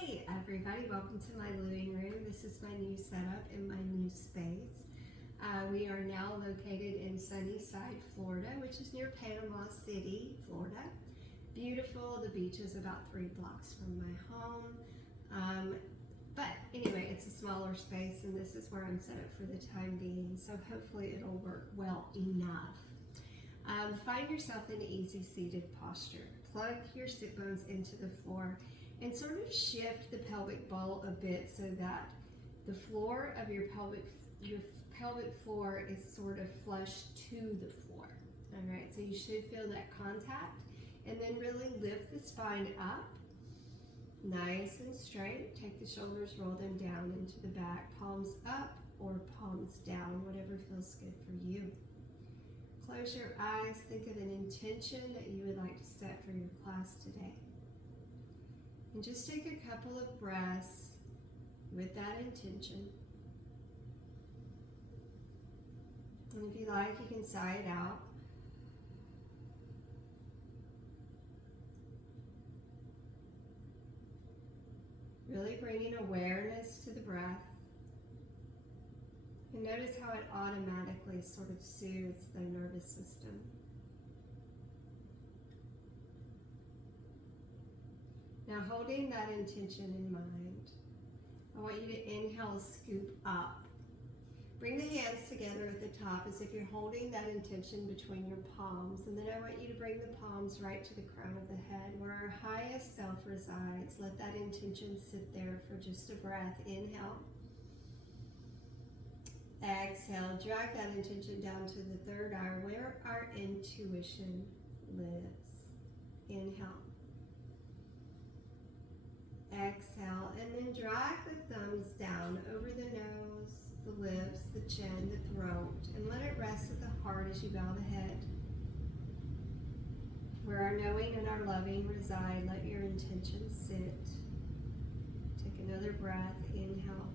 Hey everybody, welcome to my living room. This is my new setup in my new space. We are now located in Sunnyside, Florida, which is near Panama City, Florida. Beautiful, the beach is about 3 blocks from my home. But anyway, it's a smaller space and this is where I'm set up for the time being, so hopefully it'll work well enough. Find yourself in an easy seated posture. Plug your sit bones into the floor and sort of shift the pelvic bowl a bit so that the floor of your pelvic floor is sort of flush to the floor. All right, so you should feel that contact, and then really lift the spine up, nice and straight. Take the shoulders, roll them down into the back, palms up or palms down, whatever feels good for you. Close your eyes, think of an intention that you would like to set for your class today. And just take a couple of breaths with that intention. And if you like, you can sigh it out. Really bringing awareness to the breath. And notice how it automatically sort of soothes the nervous system. Now, holding that intention in mind, I want you to inhale, scoop up. Bring the hands together at the top as if you're holding that intention between your palms. And then I want you to bring the palms right to the crown of the head where our highest self resides. Let that intention sit there for just a breath. Inhale. Exhale. Drag that intention down to the third eye where our intuition lives. Inhale. Exhale, and then drag the thumbs down over the nose, the lips, the chin, the throat, and let it rest at the heart as you bow the head. Where our knowing and our loving reside, let your intention sit. Take another breath. Inhale.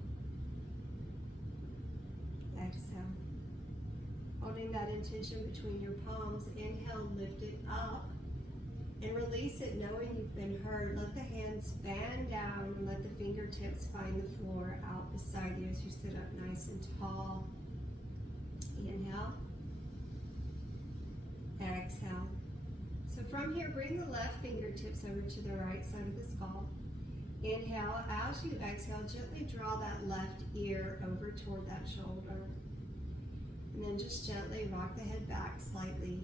Exhale. Holding that intention between your palms, inhale, lift it up. And release it knowing you've been heard. Let the hands fan down and let the fingertips find the floor out beside you as you sit up nice and tall. Inhale. Exhale. So from here, bring the left fingertips over to the right side of the skull. Inhale. As you exhale, gently draw that left ear over toward that shoulder. And then just gently rock the head back slightly.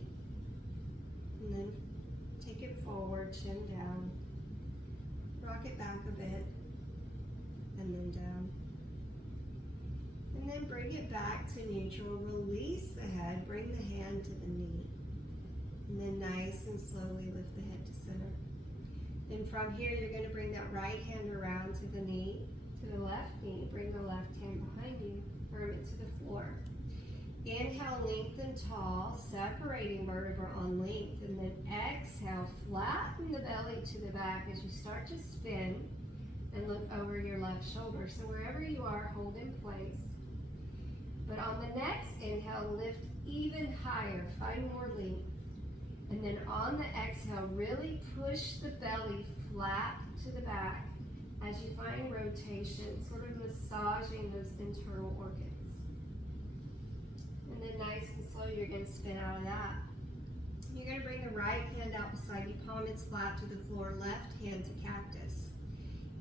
And then take it forward, chin down. Rock it back a bit, and then down. And then bring it back to neutral. Release the head, bring the hand to the knee. And then nice and slowly lift the head to center. Then from here, you're going to bring that right hand around to the knee, to the left knee. Bring the left hand behind you, firm it to the floor. Inhale, lengthen tall, separating vertebra on length, and then exhale, flatten the belly to the back as you start to spin and look over your left shoulder. So wherever you are, hold in place. But on the next inhale, lift even higher, find more length. And then on the exhale, really push the belly flat to the back as you find rotation, sort of massaging those internal organs. And then nice and slow, you're going to spin out of that. You're going to bring the right hand out beside you, palm is flat to the floor, left hand to cactus.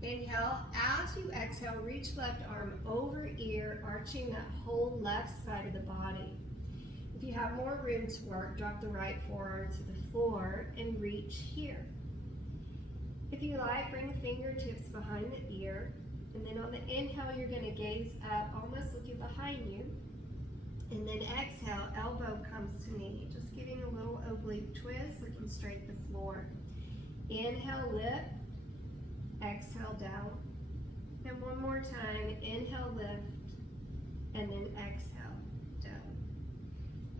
Inhale, as you exhale, reach left arm over ear, arching that whole left side of the body. If you have more room to work, drop the right forearm to the floor and reach here. If you like, bring the fingertips behind the ear, and then on the inhale, you're going to gaze up, almost looking behind you. And then exhale, elbow comes to knee, just giving a little oblique twist, looking straight to the floor. Inhale, lift, exhale, down. And one more time, inhale, lift, and then exhale, down.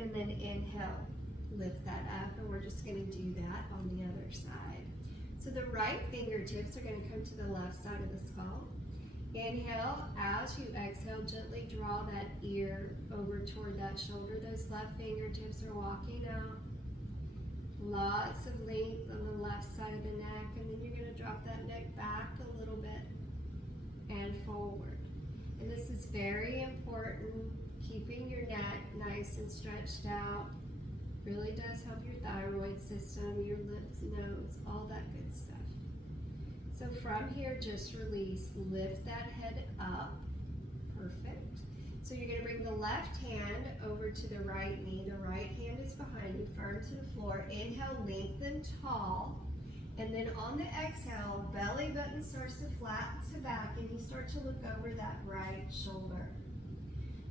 And then inhale, lift that up, and we're just going to do that on the other side. So the right fingertips are going to come to the left side of the skull. Inhale, as you exhale, gently draw that ear over toward that shoulder. Those left fingertips are walking out. Lots of length on the left side of the neck, and then you're going to drop that neck back a little bit and forward. And this is very important, keeping your neck nice and stretched out. Really does help your thyroid system, your lymph nodes, all that good stuff. So from here, just release, lift that head up. Perfect. So you're going to bring the left hand over to the right knee. The right hand is behind you, firm to the floor. Inhale, lengthen tall. And then on the exhale, belly button starts to flatten to back, and you start to look over that right shoulder.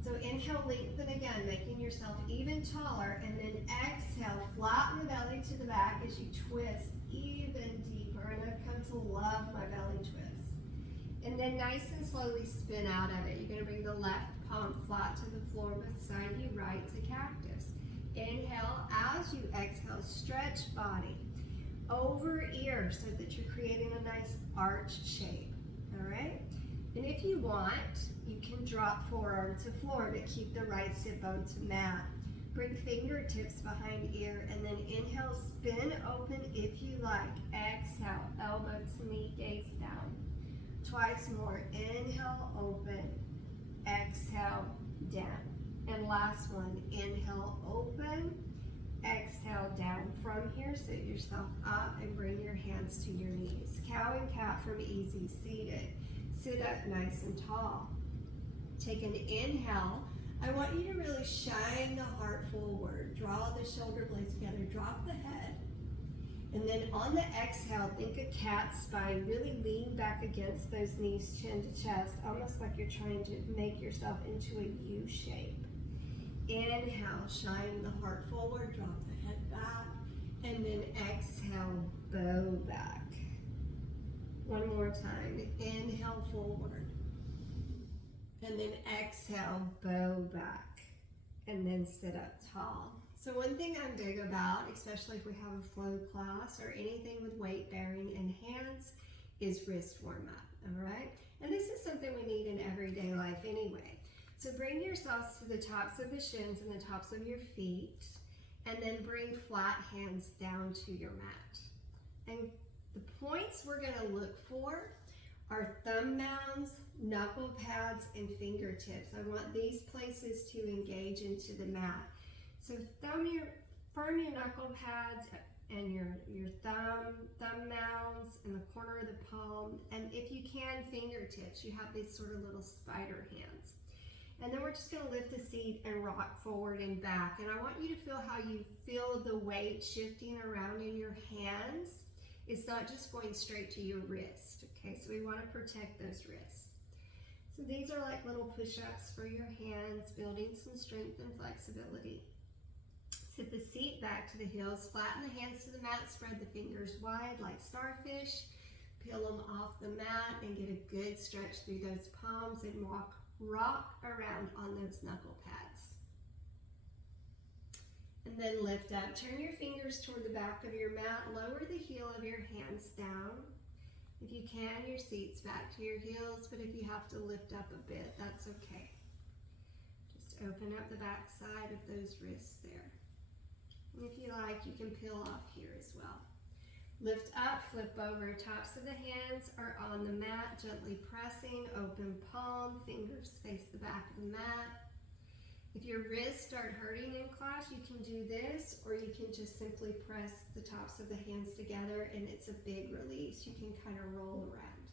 So inhale, lengthen again, making yourself even taller, and then exhale, flatten the belly to the back as you twist even deeper. And I've come to love my belly twist. And then nice and slowly spin out of it. You're going to bring the left palm flat to the floor beside you, right to cactus. Inhale, as you exhale, stretch body over ear so that you're creating a nice arch shape. All right? And if you want, you can drop forearm to floor, but keep the right sit bone to mat. Bring fingertips behind ear, and then inhale, spin open if you like. Exhale, elbow to knee, gaze down. Twice more. Inhale, open. Exhale, down. And last one. Inhale, open. Exhale, down. From here, sit yourself up and bring your hands to your knees. Cow and cat from easy seated. Sit up nice and tall. Take an inhale. I want you to really shine the heart forward. Draw the shoulder blades together. Drop the head. And then on the exhale, think a cat spine. Really lean back against those knees, chin to chest, almost like you're trying to make yourself into a U shape. Inhale, shine the heart forward, drop the head back, and then exhale, bow back. One more time. Inhale forward, and then exhale, bow back, and then sit up tall. So one thing I'm big about, especially if we have a flow class or anything with weight bearing in hands, is wrist warm up, all right? And this is something we need in everyday life anyway. So bring yourselves to the tops of the shins and the tops of your feet, and then bring flat hands down to your mat. And the points we're gonna look for are thumb mounds, knuckle pads, and fingertips. I want these places to engage into the mat. So firm your knuckle pads and your thumb mounds in the corner of the palm, and if you can, fingertips. You have these sort of little spider hands. And then we're just going to lift the seat and rock forward and back. And I want you to feel how you feel the weight shifting around in your hands. It's not just going straight to your wrist, okay? So we want to protect those wrists. So these are like little push-ups for your hands, building some strength and flexibility. Sit the seat back to the heels, flatten the hands to the mat, spread the fingers wide like starfish, peel them off the mat and get a good stretch through those palms and rock around on those knuckle pads. And then lift up. Turn your fingers toward the back of your mat. Lower the heel of your hands down. If you can, your seat's back to your heels, but if you have to lift up a bit, that's okay. Just open up the back side of those wrists there. And if you like, you can peel off here as well. Lift up, flip over. Tops of the hands are on the mat, gently pressing, open palm, fingers face the back of the mat. If your wrists start hurting in class, you can do this, or you can just simply press the tops of the hands together and it's a big release. You can kind of roll around.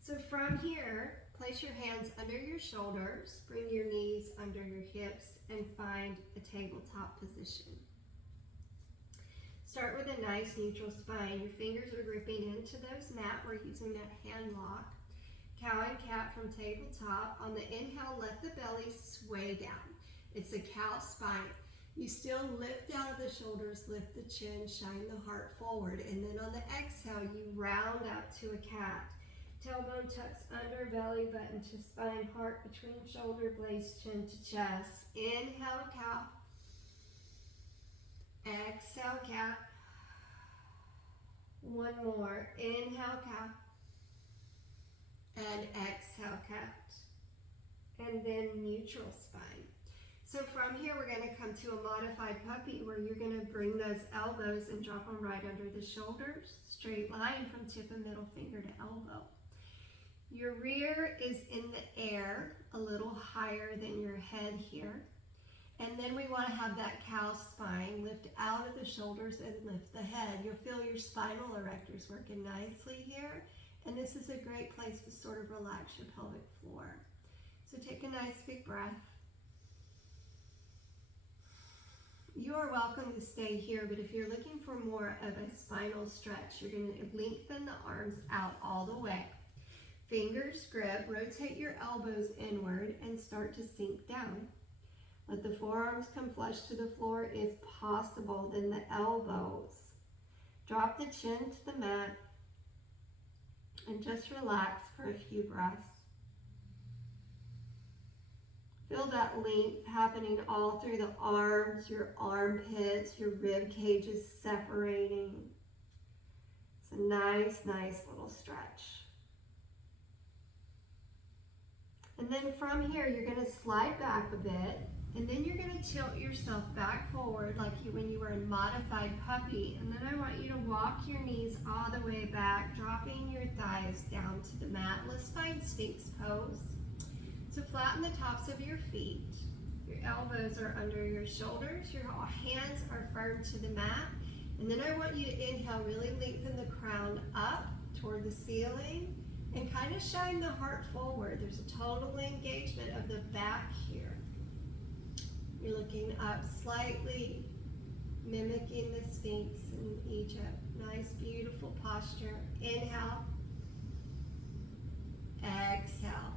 So from here, place your hands under your shoulders, bring your knees under your hips, and find a tabletop position. Start with a nice neutral spine. Your fingers are gripping into those mat. We're using that hand lock. Cow and cat from tabletop. On the inhale, let the belly sway down. It's a cow spine. You still lift out of the shoulders, lift the chin, shine the heart forward. And then on the exhale, you round up to a cat. Tailbone tucks under, belly button to spine, heart between shoulder blades, chin to chest. Inhale, cow. Exhale, cat. One more. Inhale, cow. And exhale, cat. And then neutral spine. So from here, we're going to come to a modified puppy where you're going to bring those elbows and drop them right under the shoulders, straight line from tip of middle finger to elbow. Your rear is in the air, a little higher than your head here. And then we want to have that cow spine lift out of the shoulders and lift the head. You'll feel your spinal erectors working nicely here. And this is a great place to sort of relax your pelvic floor. So take a nice big breath. You are welcome to stay here, but if you're looking for more of a spinal stretch, you're going to lengthen the arms out all the way. Fingers grip, rotate your elbows inward and start to sink down. Let the forearms come flush to the floor if possible, then the elbows. Drop the chin to the mat and just relax for a few breaths. Feel that length happening all through the arms, your armpits, your rib cages separating. It's a nice, nice little stretch. And then from here, you're going to slide back a bit, and then you're going to tilt yourself back forward like when you were in modified puppy. And then I want you to walk your knees all the way back, dropping your thighs down to the mat. Let's find Sphinx pose. So flatten the tops of your feet. Your elbows are under your shoulders. Your hands are firm to the mat. And then I want you to inhale, really lengthen the crown up toward the ceiling and kind of shine the heart forward. There's a total engagement of the back here. You're looking up slightly, mimicking the Sphinx in Egypt. Nice, beautiful posture. Inhale. Exhale.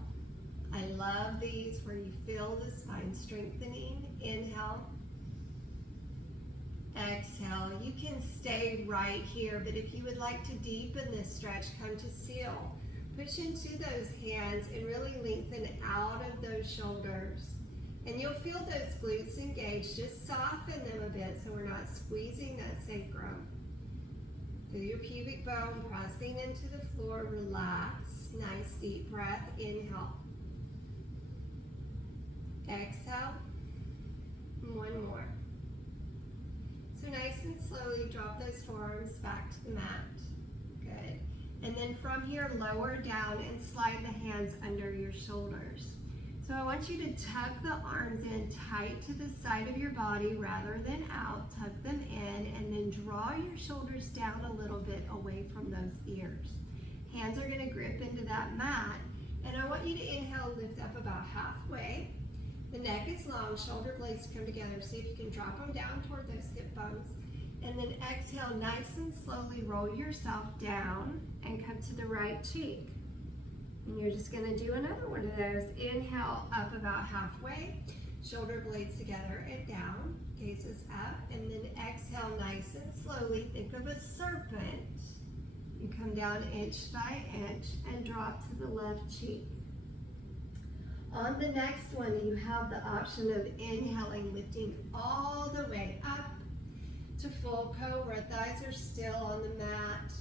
I love these where you feel the spine strengthening. Inhale. Exhale. You can stay right here, but if you would like to deepen this stretch, come to seal. Push into those hands and really lengthen out of those shoulders. And you'll feel those glutes engaged. Just soften them a bit so we're not squeezing that sacrum. Feel your pubic bone pressing into the floor. Relax. Nice deep breath. Inhale. Exhale. One more. So nice and slowly drop those forearms back to the mat. Good. And then from here, lower down and slide the hands under your shoulders. So I want you to tuck the arms in tight to the side of your body rather than out. Tuck them in and then draw your shoulders down a little bit away from those ears. Hands are going to grip into that mat. And I want you to inhale, lift up about halfway. The neck is long, shoulder blades come together. See if you can drop them down toward those hip bones. And then exhale, nice and slowly roll yourself down and come to the right cheek. And you're just going to do another one of those. Inhale, up about halfway. Shoulder blades together and down. Gazes up. And then exhale, nice and slowly. Think of a serpent. You come down inch by inch and drop to the left cheek. On the next one, you have the option of inhaling, lifting all the way up to full cobra. Thighs are still on the mat.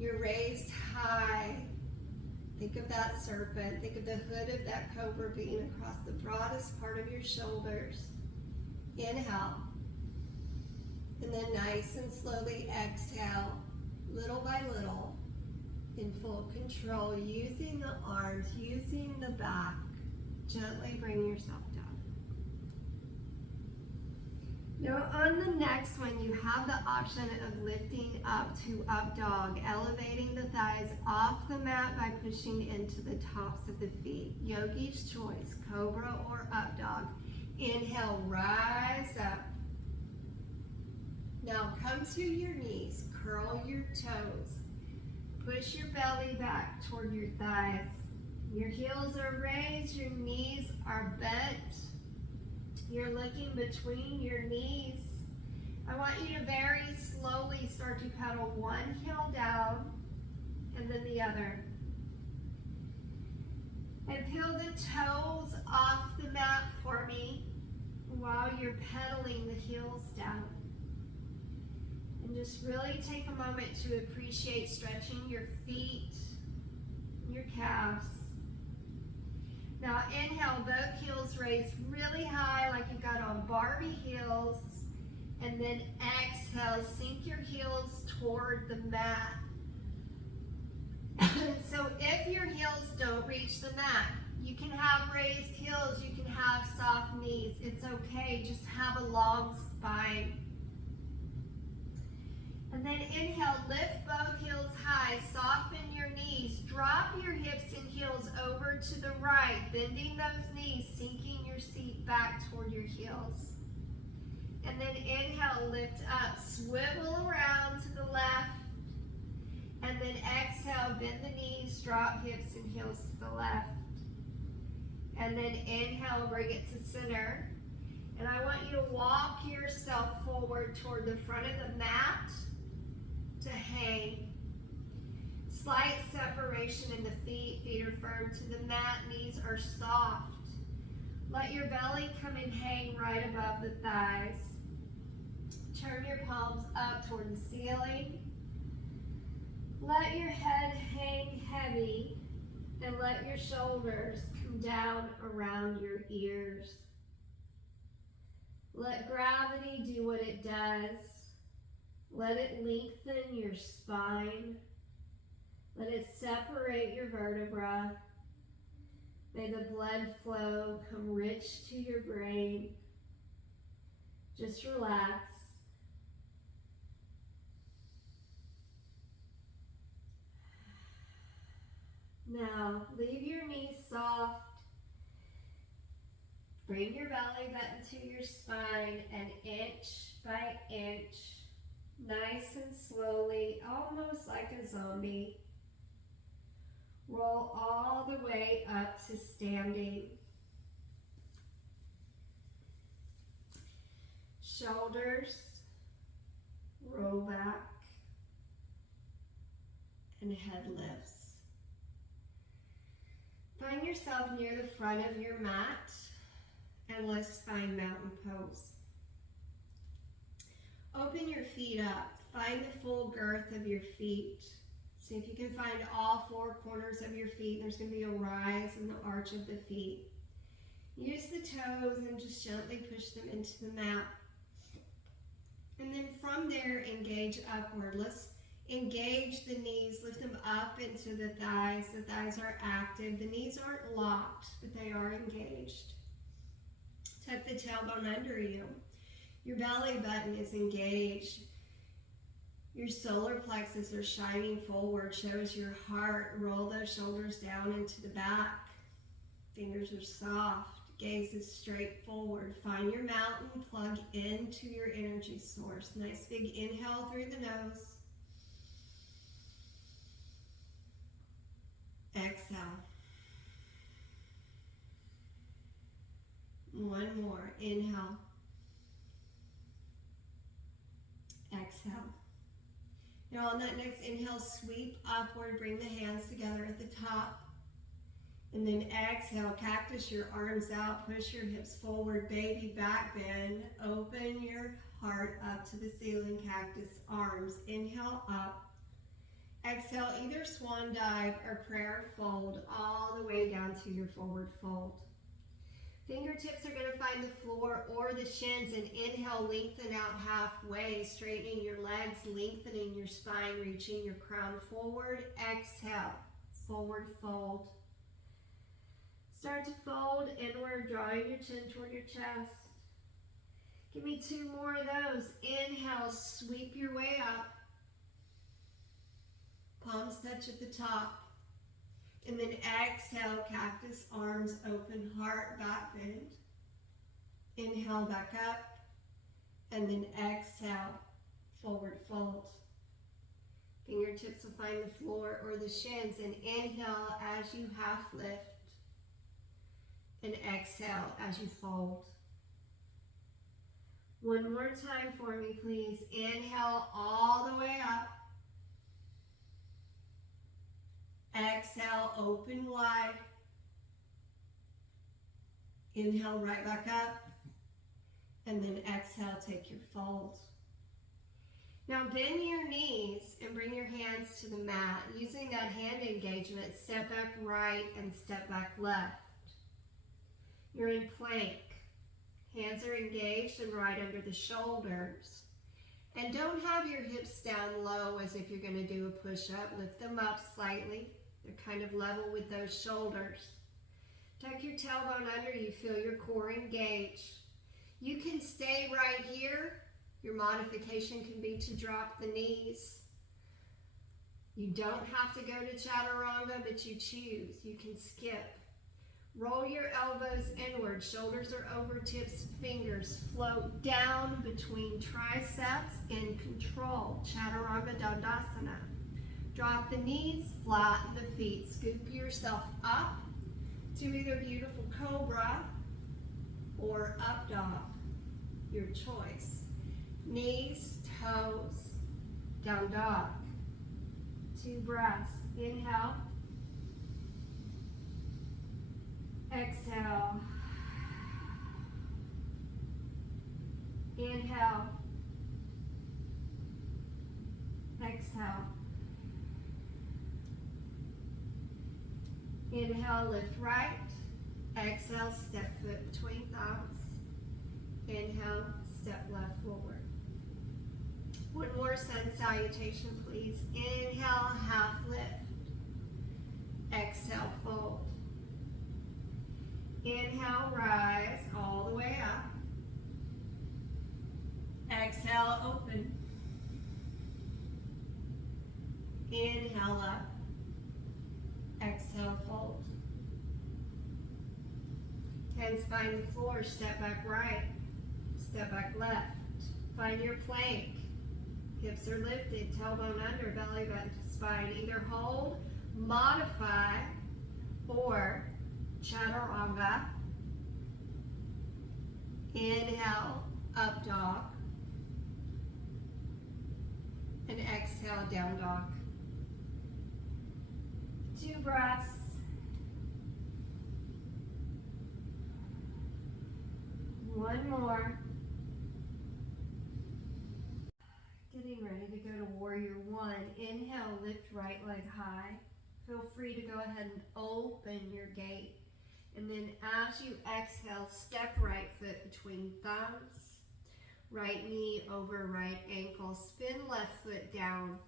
You're raised high. Think of that serpent. Think of the hood of that cobra being across the broadest part of your shoulders. Inhale. And then nice and slowly exhale, little by little, in full control, using the arms, using the back. Gently bring yourself down. Now on the next one, you have the option of lifting up to up dog, elevating the thighs off the mat by pushing into the tops of the feet. Yogi's choice, cobra or up dog. Inhale, rise up. Now come to your knees, curl your toes. Push your belly back toward your thighs. Your heels are raised, your knees are bent. You're looking between your knees. I want you to very slowly start to pedal one heel down and then the other. And peel the toes off the mat for me while you're pedaling the heels down. And just really take a moment to appreciate stretching your feet, your calves. Now inhale, both heels raised really high like you've got on Barbie heels. And then exhale, sink your heels toward the mat. So if your heels don't reach the mat, you can have raised heels, you can have soft knees. It's okay, just have a long spine. And then inhale, lift both heels high, soften your knees, drop your hips and heels over to the right, bending those knees, sinking your seat back toward your heels. And then inhale, lift up, swivel around to the left, and then exhale, bend the knees, drop hips and heels to the left. And then inhale, bring it to center. And I want you to walk yourself forward toward the front of the mat to hang. Slight separation in the feet. Feet are firm to the mat. Knees are soft. Let your belly come and hang right above the thighs. Turn your palms up toward the ceiling. Let your head hang heavy and let your shoulders come down around your ears. Let gravity do what it does. Let it lengthen your spine. Let it separate your vertebra. May the blood flow come rich to your brain. Just relax. Now, leave your knees soft. Bring your belly button to your spine, and inch by inch, nice and slowly, almost like a zombie, roll all the way up to standing. Shoulders roll back, and head lifts. Find yourself near the front of your mat, and let's find mountain pose. Open your feet up. Find the full girth of your feet. See if you can find all four corners of your feet. There's going to be a rise in the arch of the feet. Use the toes and just gently push them into the mat. And then from there, engage upward. Let's engage the knees, lift them up into the thighs. The thighs are active. The knees aren't locked, but they are engaged. Tuck the tailbone under you. Your belly button is engaged. Your solar plexus are shining forward, shows your heart. Roll those shoulders down into the back. Fingers are soft. Gaze is straight forward. Find your mountain. Plug into your energy source. Nice big inhale through the nose. Exhale. One more. Inhale. Exhale. Now on that next inhale, sweep upward. Bring the hands together at the top. And then exhale, cactus your arms out. Push your hips forward. Baby back bend. Open your heart up to the ceiling. Cactus arms. Inhale up. Exhale, either swan dive or prayer fold all the way down to your forward fold. Fingertips are going to find the floor or the shins, and inhale, lengthen out halfway, straightening your legs, lengthening your spine, reaching your crown forward. Exhale, forward fold. Start to fold inward, drawing your chin toward your chest. Give me two more of those. Inhale, sweep your way up. Palms touch at the top. And then exhale, cactus, arms open, heart, back bend. Inhale, back up. And then exhale, forward fold. Fingertips will find the floor or the shins. And inhale as you half lift. And exhale as you fold. One more time for me, please. Inhale all the way up. Exhale, open wide. Inhale, right back up. And then exhale, take your fold. Now bend your knees and bring your hands to the mat. Using that hand engagement, step back right and step back left. You're in plank. Hands are engaged and right under the shoulders. And don't have your hips down low as if you're going to do a push-up. Lift them up slightly. They're kind of level with those shoulders. Tuck your tailbone under. You feel your core engaged. You can stay right here. Your modification can be to drop the knees. You don't have to go to chaturanga, but you choose. You can skip. Roll your elbows inward. Shoulders are over, tips, fingers. Float down between triceps in control. Chaturanga Dandasana. Drop the knees, flatten the feet. Scoop yourself up to either beautiful cobra or up dog. Your choice. Knees, toes, down dog. 2 breaths. Inhale. Exhale. Inhale. Exhale. Inhale, lift right. Exhale, step foot between thumbs. Inhale, step left forward. One more sun salutation, please. Inhale, half lift. Exhale, fold. Inhale, rise all the way up. Exhale, open. Inhale up. Exhale, fold. Hands find the floor, step back right, step back left. Find your plank. Hips are lifted, tailbone under, belly button to spine. Either hold, modify, or chaturanga. Inhale, up dog. And exhale, down dog. 2 breaths. One more. Getting ready to go to warrior 1. Inhale, lift right leg high. Feel free to go ahead and open your gate. And then as you exhale, step right foot between thumbs. Right knee over right ankle. Spin left foot down.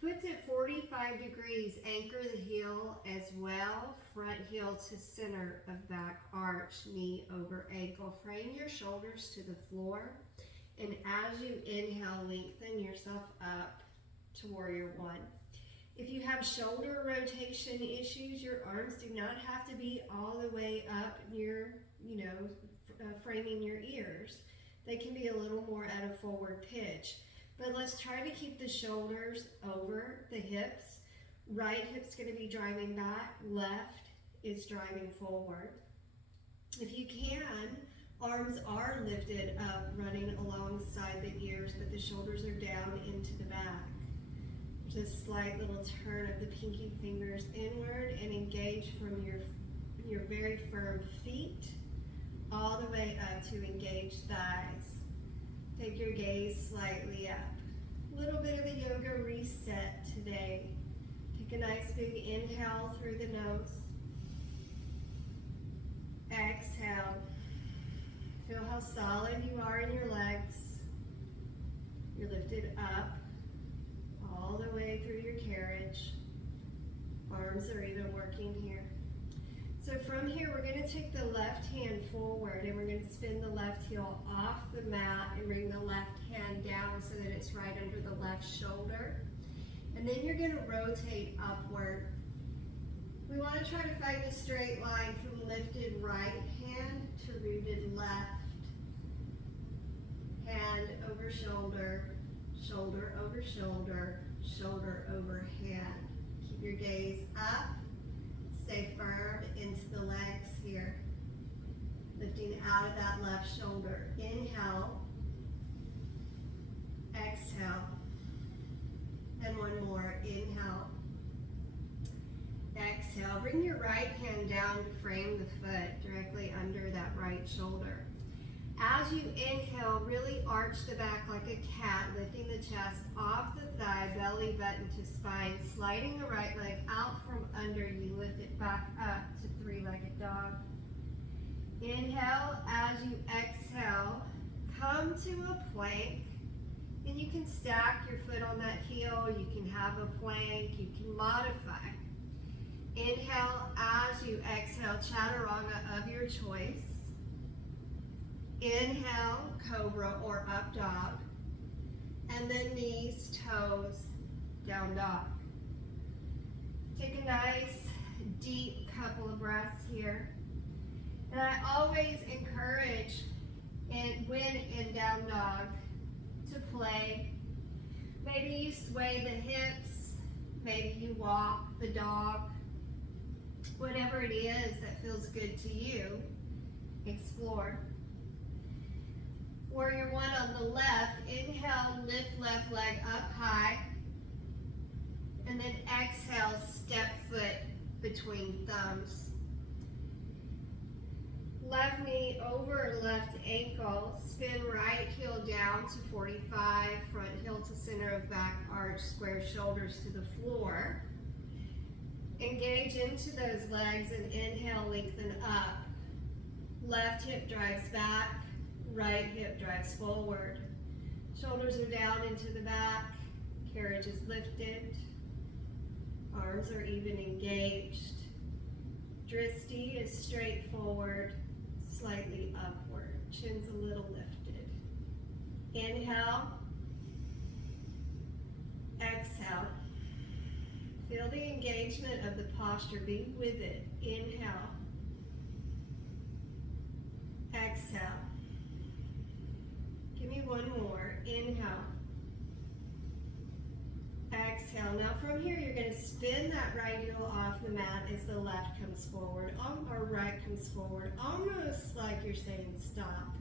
Foot's at 45 degrees. Anchor the heel as well. Front heel to center of back arch. Knee over ankle. Frame your shoulders to the floor. And as you inhale, lengthen yourself up to warrior 1. If you have shoulder rotation issues, your arms do not have to be all the way up near, framing your ears. They can be a little more at a forward pitch. But let's try to keep the shoulders over the hips. Right hip's going to be driving back. Left is driving forward. If you can, arms are lifted up, running alongside the ears, but the shoulders are down into the back. There's a slight little turn of the pinky fingers inward and engage from your very firm feet all the way up to engage thighs. Take your gaze slightly up. A little bit of a yoga reset today. Take a nice big inhale through the nose. Exhale. Feel how solid you are in your legs. You're lifted up all the way through your carriage. Arms are even working here. So from here, we're going to take the left hand forward and we're going to spin the left heel off the mat and bring the left hand down so that it's right under the left shoulder. And then you're going to rotate upward. We want to try to find a straight line from lifted right hand to rooted left. Hand over shoulder, shoulder over shoulder, shoulder over hand. Keep your gaze up. Stay firm into the legs here. Lifting out of that left shoulder. Inhale. Exhale. And one more. Inhale. Exhale. Bring your right hand down to frame the foot directly under that right shoulder. As you inhale, really arch the back like a cat, lifting the chest off the thigh, belly button to spine, sliding the right leg out from under you, lift it back up to 3-legged dog. Inhale as you exhale, come to a plank. And you can stack your foot on that heel, you can have a plank, you can modify. Inhale as you exhale, chaturanga of your choice. Inhale, cobra or up dog. And then knees, toes, down dog. Take a nice deep couple of breaths here. And I always encourage, when in down dog, to play. Maybe you sway the hips, maybe you walk the dog. Whatever it is that feels good to you, explore. Warrior one on the left, inhale, lift left leg up high. And then exhale, step foot between thumbs. Left knee over left ankle, spin right heel down to 45, front heel to center of back arch, square shoulders to the floor. Engage into those legs and inhale, lengthen up. Left hip drives back, right hip drives forward. Shoulders are down into the back, carriage is lifted. Arms are even engaged. Dristi is straight forward, slightly upward. Chin's a little lifted. Inhale. Exhale. Feel the engagement of the posture. Be with it. Inhale. Exhale. Give me one more. Inhale. Exhale. Now from here, you're going to spin that right heel off the mat as the left comes forward, or right comes forward, almost like you're saying stop.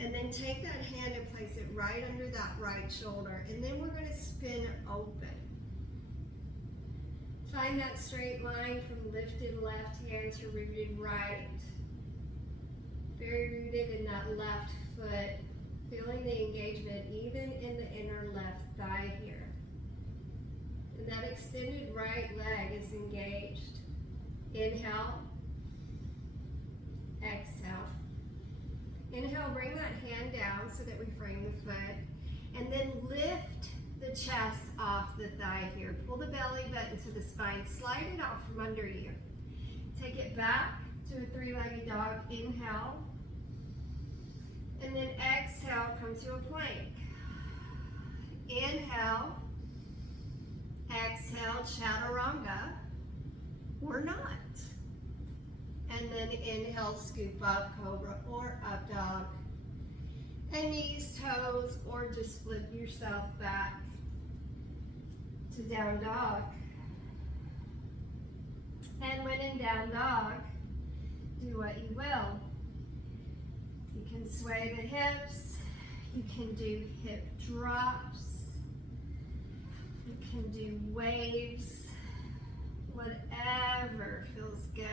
And then take that hand and place it right under that right shoulder. And then we're going to spin open. Find that straight line from lifted left hand to rooted right. Very rooted in that left foot. Feeling the engagement even in the inner left thigh here. And that extended right leg is engaged. Inhale. Exhale. Inhale, bring that hand down so that we frame the foot. And then lift the chest off the thigh here. Pull the belly button to the spine. Slide it out from under you. Take it back to a three-legged dog. Inhale. And then exhale, come to a plank. Inhale. Exhale, chaturanga, or not. And then inhale, scoop up, cobra or up dog. And knees, toes, or just flip yourself back to down dog. And when in down dog, do what you will. You can sway the hips, you can do hip drops, you can do waves, whatever feels good.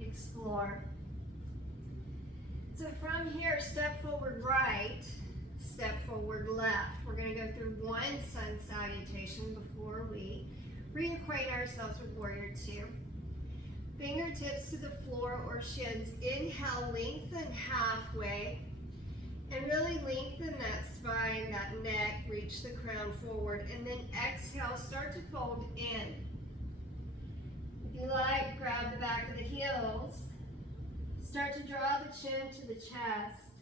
Explore. So from here, step forward right, step forward left. We're going to go through one sun salutation before we reacquaint ourselves with warrior two. Fingertips to the floor or shins. Inhale, lengthen halfway. And really lengthen that spine, that neck, reach the crown forward. And then exhale, start to fold in. If you like, grab the back of the heels. Start to draw the chin to the chest.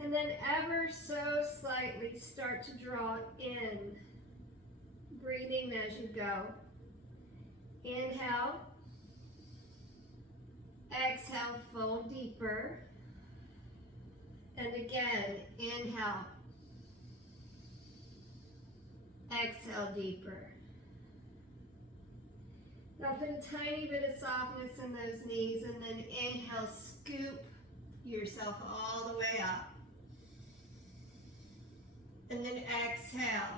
And then ever so slightly start to draw in. Breathing as you go. Inhale. Exhale, fold deeper. And again, inhale. Exhale deeper. Now put a tiny bit of softness in those knees and then inhale, scoop yourself all the way up. And then exhale,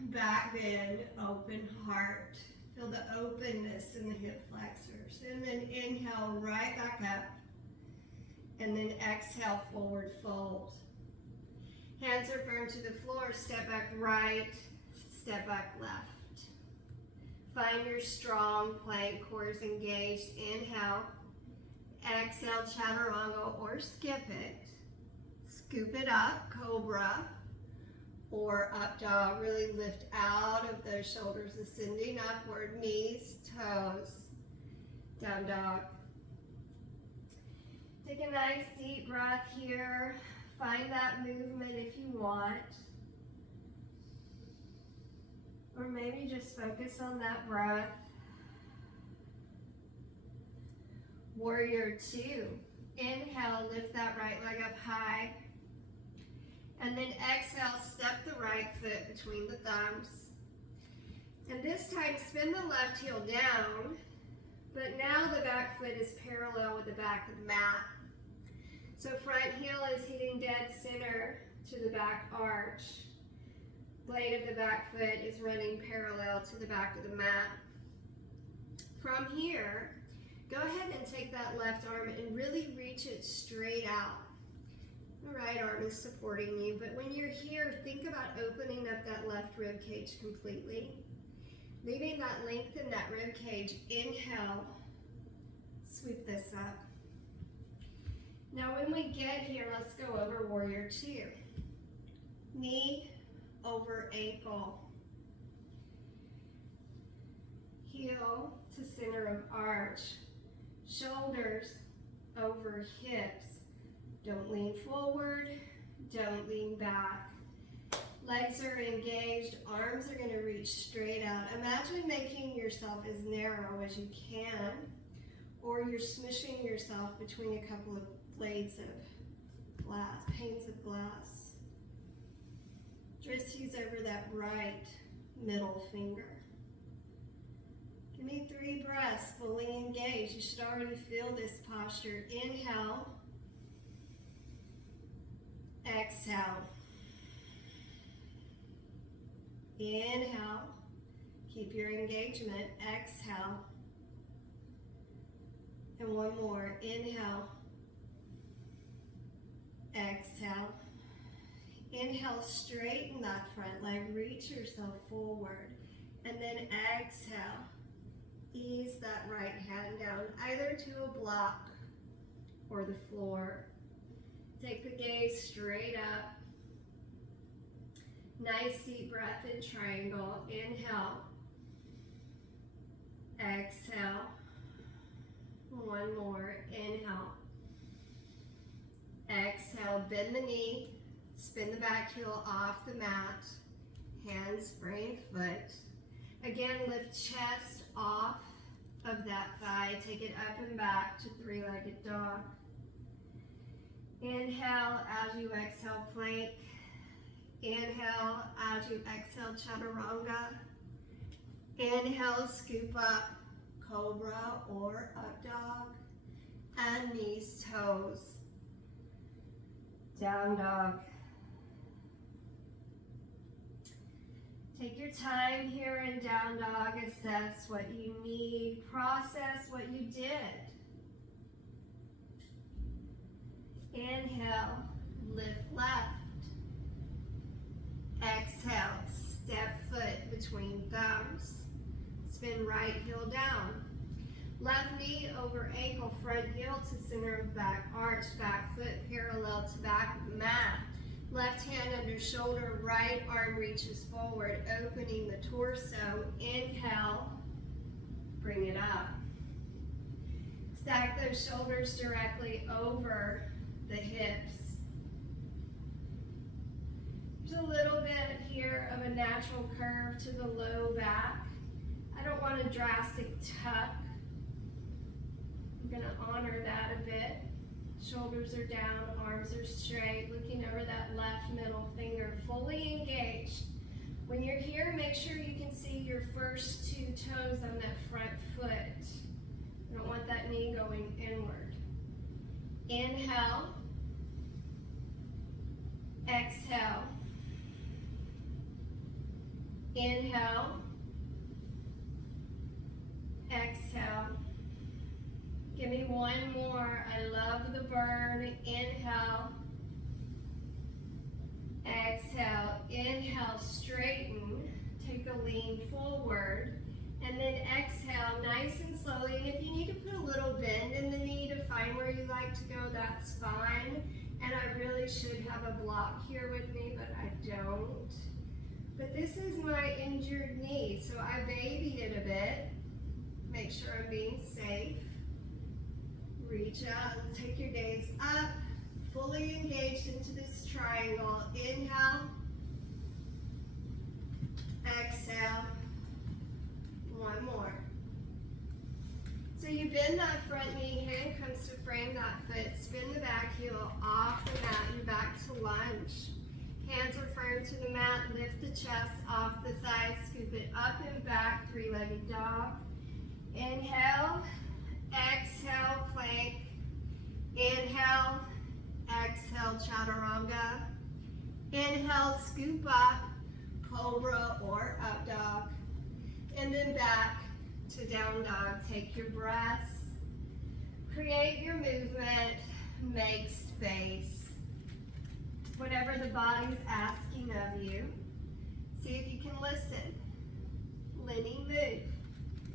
back bend, open heart. Feel the openness in the hip flexors. And then inhale, right back up. And then exhale, forward fold. Hands are firm to the floor, step back right, step back left. Find your strong plank, core is engaged. Inhale. Exhale, chaturanga or skip it. Scoop it up, cobra, or up dog. Really lift out of those shoulders, ascending upward, knees, toes, down dog. Take a nice deep breath here. Find that movement if you want. Or maybe just focus on that breath. Warrior two. Inhale, lift that right leg up high. And then exhale, step the right foot between the thumbs. And this time, spin the left heel down, but now the back foot is parallel with the back of the mat. So front heel is hitting dead center to the back arch. Blade of the back foot is running parallel to the back of the mat. From here, go ahead and take that left arm and really reach it straight out. The right arm is supporting you, but when you're here, think about opening up that left rib cage completely. Leaving that length in that rib cage. Inhale, sweep this up. Now when we get here, let's go over warrior two. Knee over ankle. Heel to center of arch. Shoulders over hips. Don't lean forward, don't lean back. Legs are engaged, arms are going to reach straight out. Imagine making yourself as narrow as you can, or you're smushing yourself between a couple of blades of glass, panes of glass. Just use over that right middle finger. Give me 3 breaths, fully engaged. You should already feel this posture. Inhale. Exhale. Inhale. Keep your engagement. Exhale. And one more. Inhale. Exhale. Inhale, straighten that front leg. Reach yourself forward. And then exhale. Ease that right hand down, either to a block or the floor. Take the gaze straight up. Nice deep breath in triangle. Inhale. Exhale. One more. Inhale. Exhale. Bend the knee. Spin the back heel off the mat. Hands frame foot. Again, lift chest off of that thigh. Take it up and back to three-legged dog. Inhale as you exhale, plank. Inhale as you exhale, chaturanga. Inhale, scoop up, cobra or up dog. And knees, toes. Down dog. Take your time here in down dog. Assess what you need. Process what you did. Inhale, lift left. Exhale, step foot between thumbs. Spin right heel down. Left knee over ankle, front heel to center of back arch, back foot parallel to back of the mat. Left hand under shoulder, right arm reaches forward, opening the torso. Inhale, bring it up. Stack those shoulders directly over the hips. There's a little bit here of a natural curve to the low back. I don't want a drastic tuck. I'm going to honor that a bit. Shoulders are down, arms are straight, looking over that left middle finger, fully engaged. When you're here, make sure you can see your first 2 toes on that front foot. You don't want that knee going inward. Inhale. Exhale. Inhale. Exhale. Give me one more. I love the burn. Inhale. Exhale. Inhale, straighten. Take a lean forward. And then exhale nice and slowly. And if you need to put a little bend in the knee to find where you like to go, that's fine. And I really should have a block here with me, but I don't. But this is my injured knee, so I babied it a bit. Make sure I'm being safe. Reach out and take your gaze up, fully engaged into this triangle. Inhale, exhale. One more. So you bend that front knee, hand comes to frame that foot, spin the back heel off the mat, you're back to lunge. Hands are firm to the mat, lift the chest off the thighs, scoop it up and back, three-legged dog. Inhale, exhale, plank. Inhale, exhale, chaturanga. Inhale, scoop up, cobra or up dog. And then back to down dog. Take your breaths. Create your movement. Make space. Whatever the body's asking of you. See if you can listen. Lenny, move.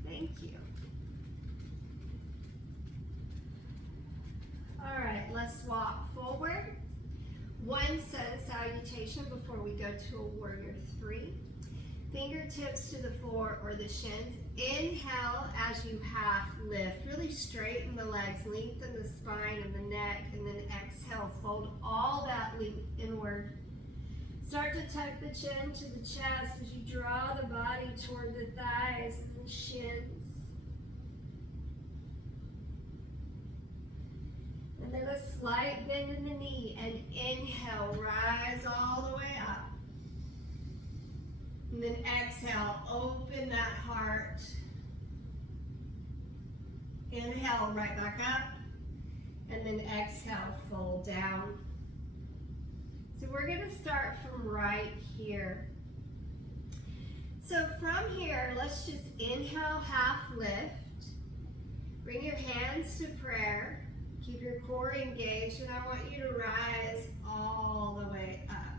Thank you. All right, let's walk forward. One sun salutation before we go to a warrior three. Fingertips to the floor or the shins. Inhale as you half lift. Really straighten the legs, lengthen the spine and the neck, and then exhale, fold all that length inward. Start to tuck the chin to the chest as you draw the body toward the thighs and the shins. And then a slight bend in the knee, and inhale, rise all the way up. And then exhale, open that heart. Inhale, right back up. And then exhale, fold down. So we're gonna start from right here. So from here, let's just inhale, half lift. Bring your hands to prayer. Keep your core engaged, and I want you to rise all the way up.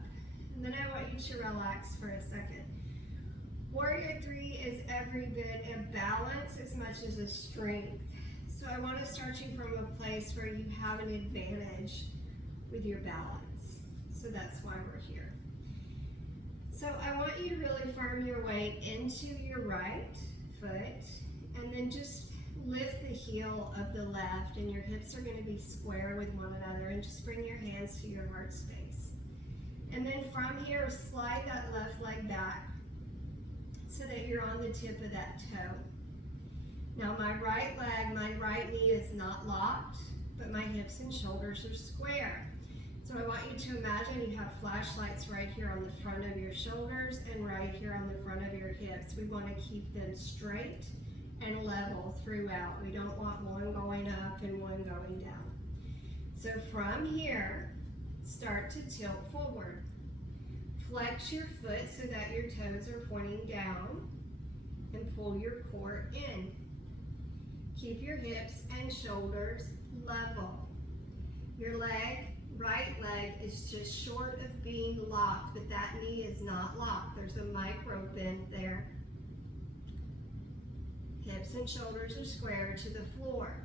And then I want you to relax for a second. Warrior three is every bit a balance as much as a strength. So I want to start you from a place where you have an advantage with your balance. So that's why we're here. So I want you to really firm your weight into your right foot, and then just lift the heel of the left, and your hips are going to be square with one another, and just bring your hands to your heart space. And then from here, slide that left leg back so that you're on the tip of that toe. Now my right leg, my right knee is not locked, but my hips and shoulders are square. So I want you to imagine you have flashlights right here on the front of your shoulders and right here on the front of your hips. We want to keep them straight and level throughout. We don't want one going up and one going down. So from here, start to tilt forward. Flex your foot so that your toes are pointing down, and pull your core in. Keep your hips and shoulders level. Your leg, right leg, is just short of being locked, but that knee is not locked. There's a micro bend there. Hips and shoulders are square to the floor.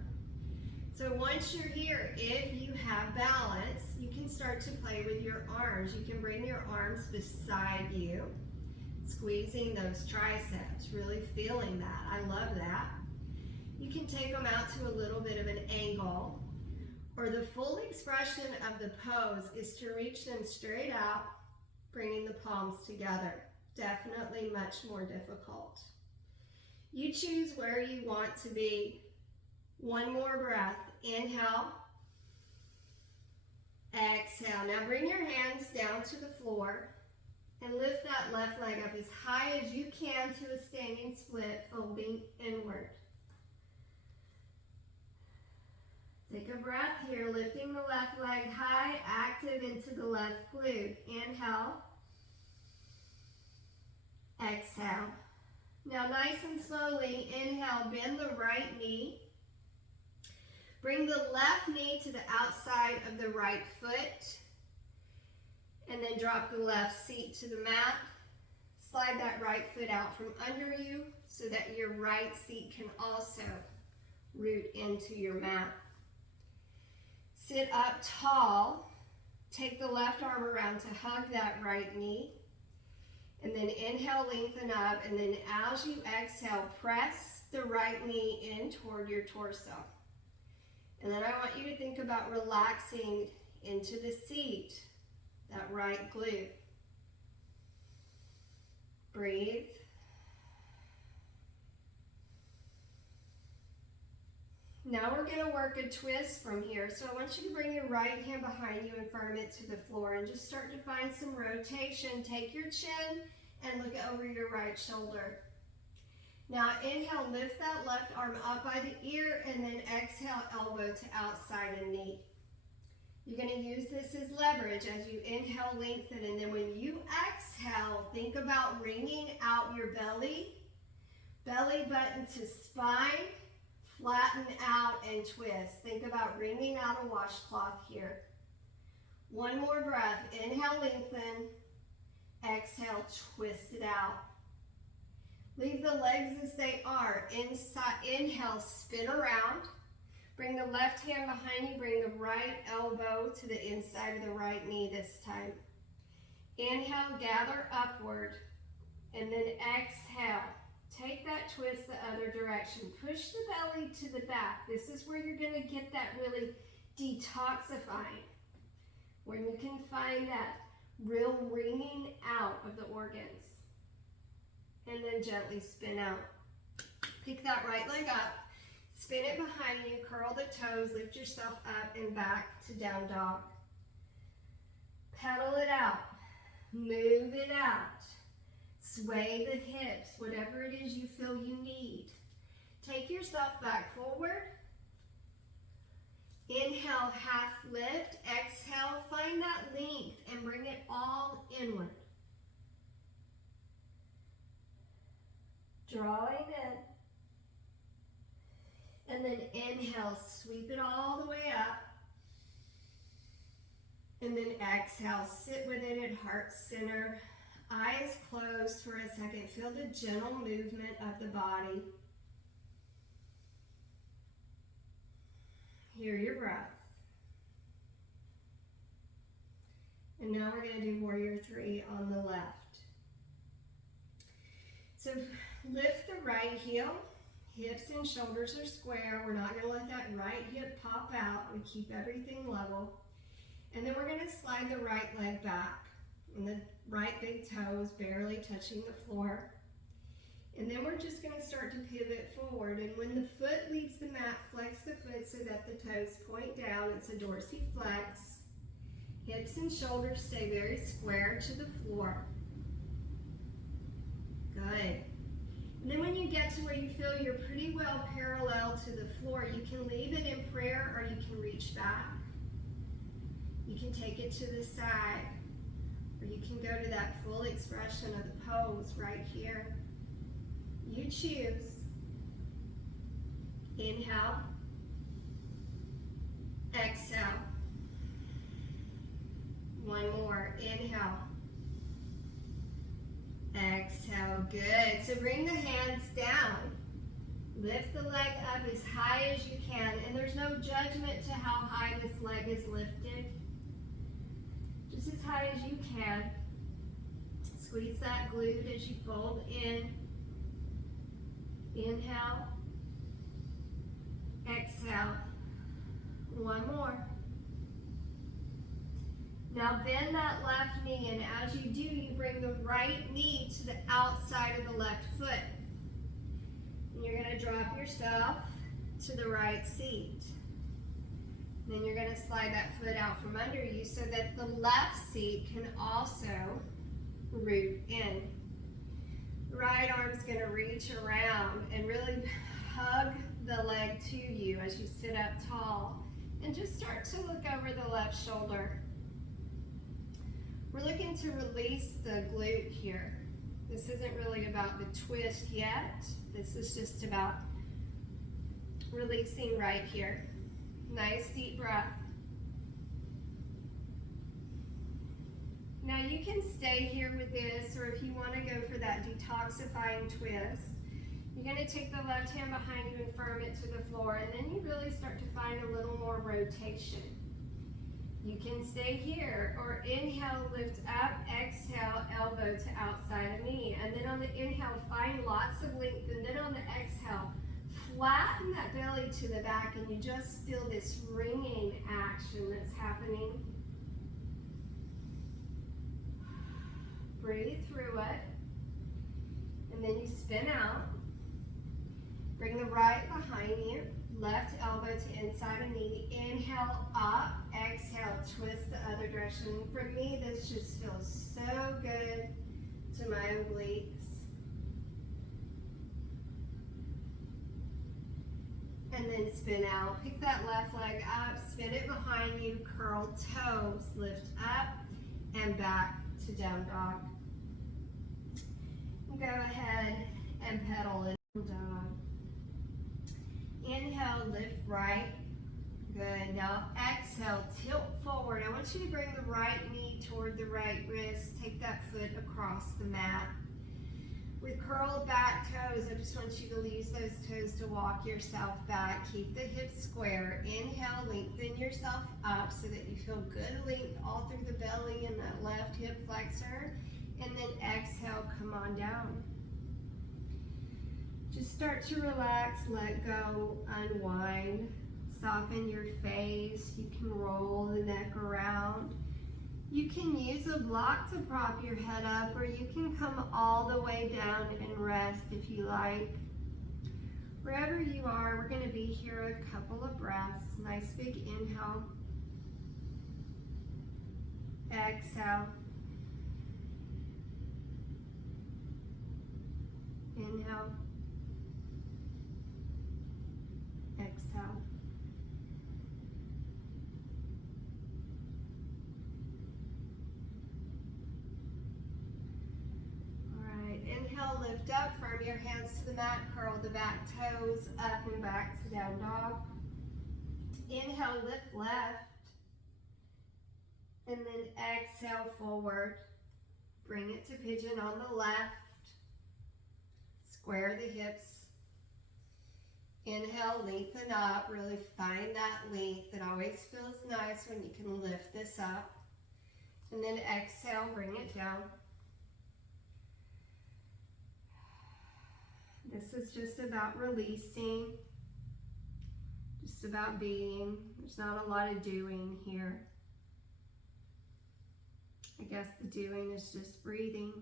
So once you're here, if you have balance, you can start to play with your arms. You can bring your arms beside you, squeezing those triceps, really feeling that. I love that. You can take them out to a little bit of an angle, or the full expression of the pose is to reach them straight out, bringing the palms together. Definitely much more difficult. You choose where you want to be. One more breath. Inhale. Exhale. Now bring your hands down to the floor and lift that left leg up as high as you can to a standing split, folding inward. Take a breath here, lifting the left leg high, active into the left glute. Inhale. Exhale. Now nice and slowly, inhale, bend the right knee. Bring the left knee to the outside of the right foot, and then drop the left seat to the mat. Slide that right foot out from under you so that your right seat can also root into your mat. Sit up tall. Take the left arm around to hug that right knee. And then inhale, lengthen up. And then as you exhale, press the right knee in toward your torso. And then I want you to think about relaxing into the seat, that right glute. Breathe. Now we're going to work a twist from here. So I want you to bring your right hand behind you and firm it to the floor and just start to find some rotation. Take your chin and look over your right shoulder. Now inhale, lift that left arm up by the ear and then exhale, elbow to outside and knee. You're going to use this as leverage as you inhale, lengthen, and then when you exhale, think about wringing out your belly button to spine, flatten out and twist. Think about wringing out a washcloth here. One more breath. Inhale, lengthen. Exhale, twist it out. Leave the legs as they are. Inhale, spin around. Bring the left hand behind you. Bring the right elbow to the inside of the right knee this time. Inhale, gather upward. And then exhale. Take that twist the other direction. Push the belly to the back. This is where you're going to get that really detoxifying. Where you can find that real wringing out of the organs. And then gently spin out. Pick that right leg up. Spin it behind you. Curl the toes. Lift yourself up and back to down dog. Pedal it out. Move it out. Sway the hips, whatever it is you feel you need. Take yourself back forward. Inhale, half lift. Exhale, find that length and bring it all inward. Drawing in. And then inhale, sweep it all the way up. And then exhale, sit with it at heart center. Eyes closed for a second. Feel the gentle movement of the body. Hear your breath. And now we're going to do warrior 3 on the left. So lift the right heel. Hips and shoulders are square. We're not going to let that right hip pop out. We keep everything level. And then we're going to slide the right leg back. And the right big toe is barely touching the floor. And then we're just going to start to pivot forward. And when the foot leaves the mat, flex the foot so that the toes point down. It's a dorsiflex. Hips and shoulders stay very square to the floor. Good. And then when you get to where you feel you're pretty well parallel to the floor, you can leave it in prayer or you can reach back. You can take it to the side. Or you can go to that full expression of the pose right here. You choose. Inhale. Exhale. One more. Inhale. Exhale. Good. So bring the hands down. Lift the leg up as high as you can. And there's no judgment to how high this leg is lifted. Just as high as you can. Squeeze that glute as you fold in. Inhale. Exhale. One more. Now bend that left knee, and as you do, you bring the right knee to the outside of the left foot. And you're going to drop yourself to the right seat. Then you're going to slide that foot out from under you so that the left seat can also root in. The right arm's going to reach around and really hug the leg to you as you sit up tall. And just start to look over the left shoulder. We're looking to release the glute here. This isn't really about the twist yet. This is just about releasing right here. Nice deep breath. Now you can stay here with this, or if you want to go for that that detoxifying twist. You're going to take the left hand behind you and firm it to the floor, and then you really start to find a little more rotation. You can stay here, or inhale, lift up, exhale, elbow to outside of knee. And then on the inhale, find lots of length, and then on the exhale, flatten that belly to the back, and you just feel this ringing action that's happening. Breathe through it, and then you spin out. Bring the right behind you, left elbow to inside of knee. Inhale up, exhale, twist the other direction. For me, this just feels so good to my obliques. And then spin out. Pick that left leg up, spin it behind you, curl toes, lift up and back to down dog. Go ahead and pedal in dog. Inhale, lift right. Good. Now exhale, tilt forward. I want you to bring the right knee toward the right wrist. Take that foot across the mat. With curled back toes, I just want you to use those toes to walk yourself back. Keep the hips square. Inhale, lengthen yourself up so that you feel good length all through the belly and that left hip flexor. And then exhale, come on down. Just start to relax, let go, unwind, soften your face. You can roll the neck around. You can use a block to prop your head up, or you can come all the way down and rest if you like. Wherever you are, we're going to be here a couple of breaths. Nice big inhale. Exhale. Inhale. Exhale. All right, inhale, lift up, firm your hands to the mat, curl the back toes up and back to down dog. Inhale, lift left, and then exhale forward. Bring it to pigeon on the left. Square the hips. Inhale, lengthen up. Really find that length. It always feels nice when you can lift this up. And then exhale, bring it down. This is just about releasing, just about being. There's not a lot of doing here. I guess the doing is just breathing.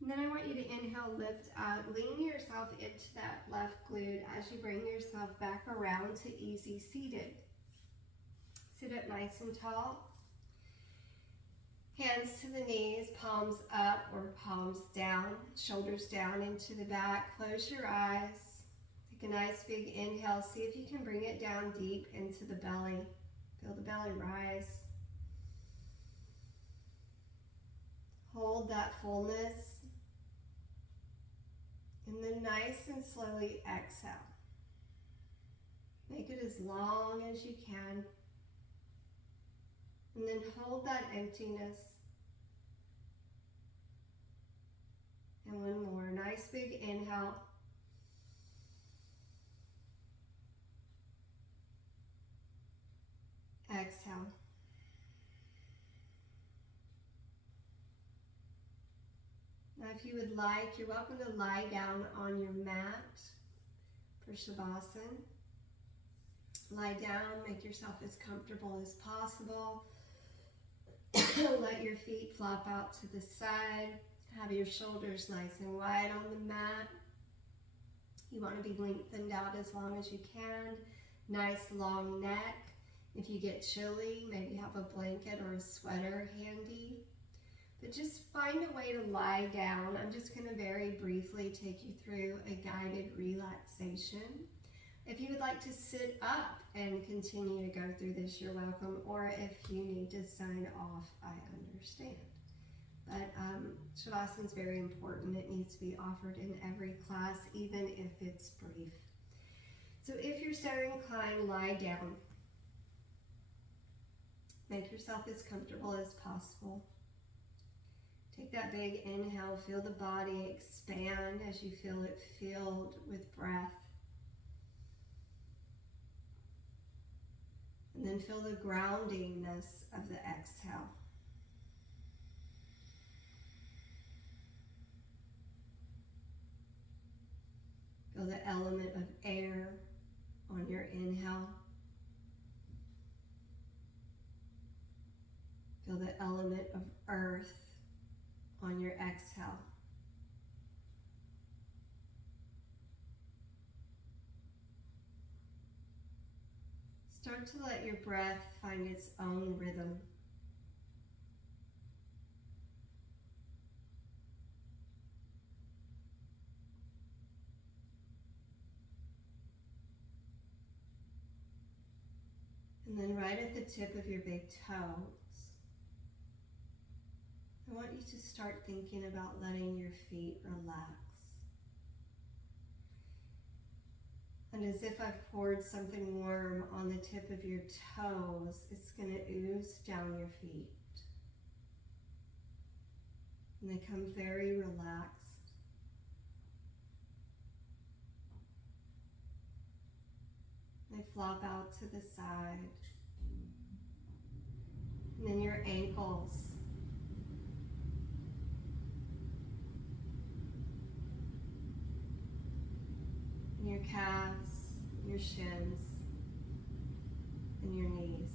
And then I want you to inhale, lift up, lean yourself into that left glute as you bring yourself back around to easy seated. Sit up nice and tall. Hands to the knees, palms up or palms down, shoulders down into the back. Close your eyes. Take a nice big inhale. See if you can bring it down deep into the belly. Feel the belly rise. Hold that fullness. And then nice and slowly exhale. Make it as long as you can. And then hold that emptiness. And one more. Nice big inhale. Exhale. Now if you would like, you're welcome to lie down on your mat for savasana. Lie down, make yourself as comfortable as possible. Let your feet flop out to the side. Have your shoulders nice and wide on the mat. You want to be lengthened out as long as you can. Nice long neck. If you get chilly, maybe have a blanket or a sweater handy. But just find a way to lie down. I'm just going to very briefly take you through a guided relaxation. If you would like to sit up and continue to go through this, you're welcome. Or if you need to sign off, I understand. But Shavasana is very important. It needs to be offered in every class, even if it's brief. So if you're so inclined, lie down. Make yourself as comfortable as possible. Take that big inhale, feel the body expand as you feel it filled with breath. And then feel the groundingness of the exhale. Feel the element of air on your inhale. Feel the element of earth on your exhale. Start to let your breath find its own rhythm. And then right at the tip of your big toes, I want you to start thinking about letting your feet relax. And as if I've poured something warm on the tip of your toes, it's going to ooze down your feet. And they come very relaxed. They flop out to the side. And then your ankles. And your calves, your shins, and your knees.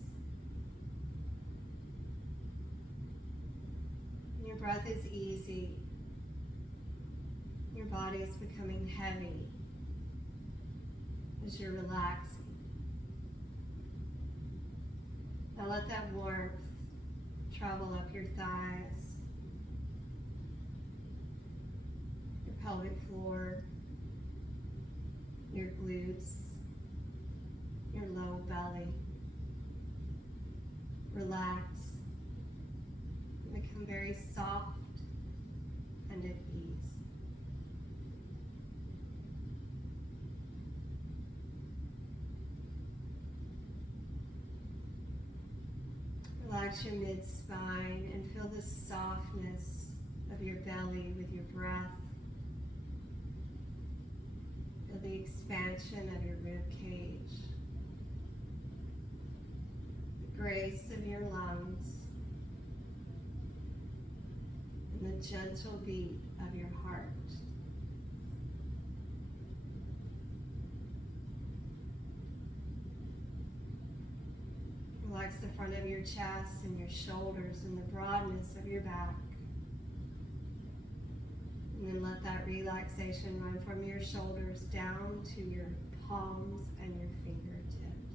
And your breath is easy. Your body is becoming heavy as you're relaxing. Now let that warmth travel up your thighs, your pelvic floor, your glutes, your low belly. Relax and become very soft and at ease. Relax your mid-spine and feel the softness of your belly with your breath. Feel the expansion of your rib cage, the grace of your lungs, and the gentle beat of your heart. Relax the front of your chest and your shoulders and the broadness of your back. And then let that relaxation run from your shoulders down to your palms and your fingertips.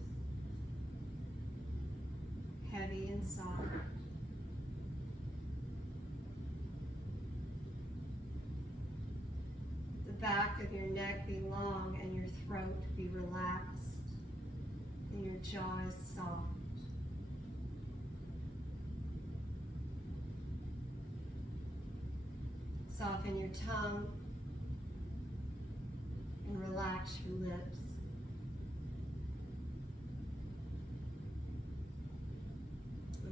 Heavy and soft. The back of your neck be long and your throat be relaxed and your jaw is soft. Soften your tongue and relax your lips.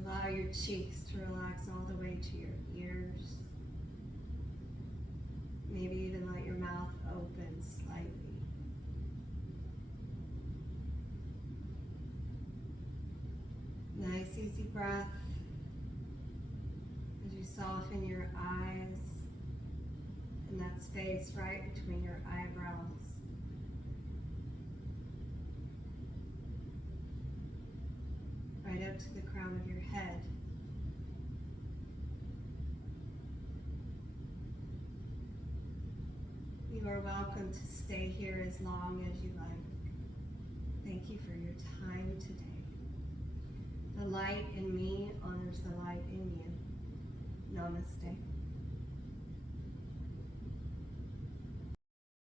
Allow your cheeks to relax all the way to your ears. Maybe even let your mouth open slightly. Nice easy breath as you soften your eyes and that space right between your eyebrows. Right up to the crown of your head. You are welcome to stay here as long as you like. Thank you for your time today. The light in me honors the light in you. Namaste.